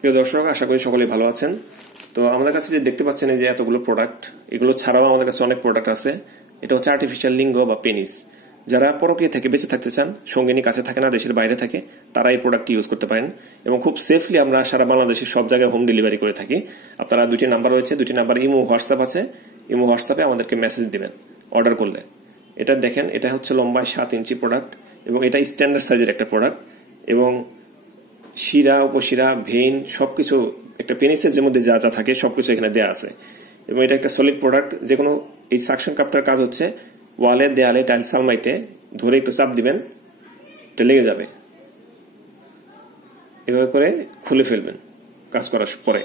প্রিয় দর্শক, আশা করি সকলেই ভালো আছেন। তো আমাদের কাছে যে দেখতে পাচ্ছেন এই যে এতগুলো প্রোডাক্ট, এগুলো ছাড়াও আমাদের কাছে অনেক প্রোডাক্ট আছে। এটা হচ্ছে আর্টিফিশিয়াল লিঙ্গ বা পেনিস। যারা পরকীয়া থেকে বেঁচে থাকতে চান, সঙ্গিনী কাছে থাকে না, দেশের বাইরে থাকে, তারা এই প্রোডাক্টটি ইউজ করতে পারেন এবং খুব সেফলি আমরা সারা বাংলাদেশের সব জায়গায় হোম ডেলিভারি করে থাকি। আপনারা দুটি নাম্বার রয়েছে, দুটি নাম্বার ইমো হোয়াটসঅ্যাপ আছে। ইমো হোয়াটসঅ্যাপে আমাদেরকে মেসেজ দিবেন অর্ডার করলে। এটা দেখেন, এটা হচ্ছে লম্বায় 7 ইঞ্চি প্রোডাক্ট এবং এটা স্ট্যান্ডার্ড সাইজের একটা প্রোডাক্ট এবং শিরা, উপশিরা, ভেইন সবকিছু একটা পেনিসের যে মধ্যে যা যা থাকে সবকিছু এখানে দেওয়া আছে এবং এটা একটা সলিড প্রোডাক্ট। যে কোনো এই সাকশন কাপটার কাজ হচ্ছে ওয়ালে, দেয়ালে, টাইলস, সালমাইতে ধরে একটু চাপ দিবেন, এটা লেগে যাবে। এভাবে করে খুলে ফেলবেন কাজ করার পরে।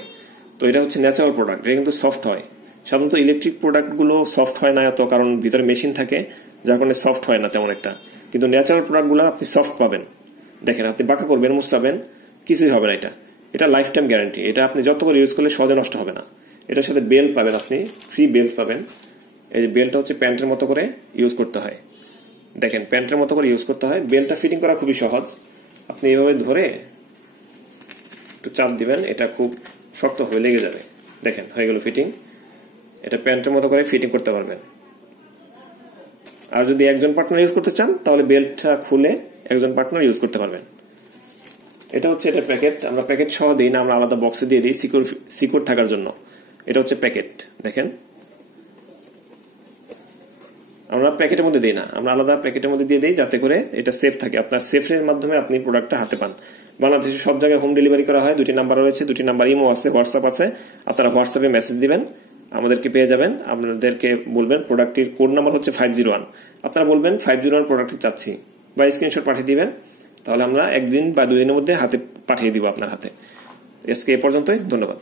তো এটা হচ্ছে ন্যাচারাল প্রোডাক্ট, এটা কিন্তু সফট হয়। সাধারণত ইলেকট্রিক প্রোডাক্টগুলো সফট হয় না এত, কারণ ভিতরে মেশিন থাকে, যার কারণে সফট হয় না তেমন একটা। কিন্তু ন্যাচারাল প্রোডাক্টগুলো আপনি সফট পাবেন। দেখেন, আপনি বাঁকা করবেন, মুছলাবেন, কিছুই হবে না। এটা লাইফ টাইম গ্যারান্টি। এটা আপনি যত করে ইউজ করলে সহজে নষ্ট হবে না। এটার সাথে বেল্ট পাবেন, আপনি ফ্রি বেল্ট পাবেন। এই যে বেল্টটা হচ্ছে প্যান্টের মতো করে ইউজ করতে হয়। দেখেন, প্যান্টের মতো করে ইউজ করতে হয়। বেল্টটা ফিটিং করা খুবই সহজ। আপনি এভাবে ধরে একটু চাপ দিবেন, এটা খুব শক্ত হয়ে লেগে যাবে। দেখেন, হয়ে গেল ফিটিং। এটা প্যান্টের মতো করে ফিটিং করতে পারবেন। আর যদি একজন পার্টনার ইউজ করতে চান, তাহলে বেল্টটা খুলে একজন পার্টনার ইউজ করতে পারবেন। এটা হচ্ছে এটা প্যাকেট। আমরা প্যাকেট সহ দিই না, আমরা আলাদা বক্সে দিয়ে দিই সিকিউর থাকার জন্য। এটা হচ্ছে প্যাকেট। দেখেন, আমরা প্যাকেটের মধ্যে দিই না, আমরা আলাদা প্যাকেটের মধ্যে দিয়ে দিই, যাতে করে এটা সেফ থাকে। আপনার সেফের মাধ্যমে আপনি প্রোডাক্টটা হাতে পান। বাংলাদেশের সব জায়গায় হোম ডেলিভারি করা হয়। দুটি নাম্বার রয়েছে, দুটি নাম্বার ইমো আছে, হোয়াটসঅ্যাপ আছে। আপনারা হোয়াটসঅ্যাপে মেসেজ দিবেন, আমাদেরকে পেয়ে যাবেন। আপনাদেরকে বলবেন প্রোডাক্টটির কোড নাম্বার হচ্ছে 501। আপনারা বলবেন 501 প্রোডাক্টটি চাচ্ছি, বা স্ক্রিনশট পাঠিয়ে দিবেন। তাহলে আমরা 1 দিন বা 2 দিনের মধ্যে হাতে পাঠিয়ে দিব আপনার হাতে। আজকে এ পর্যন্তই, ধন্যবাদ।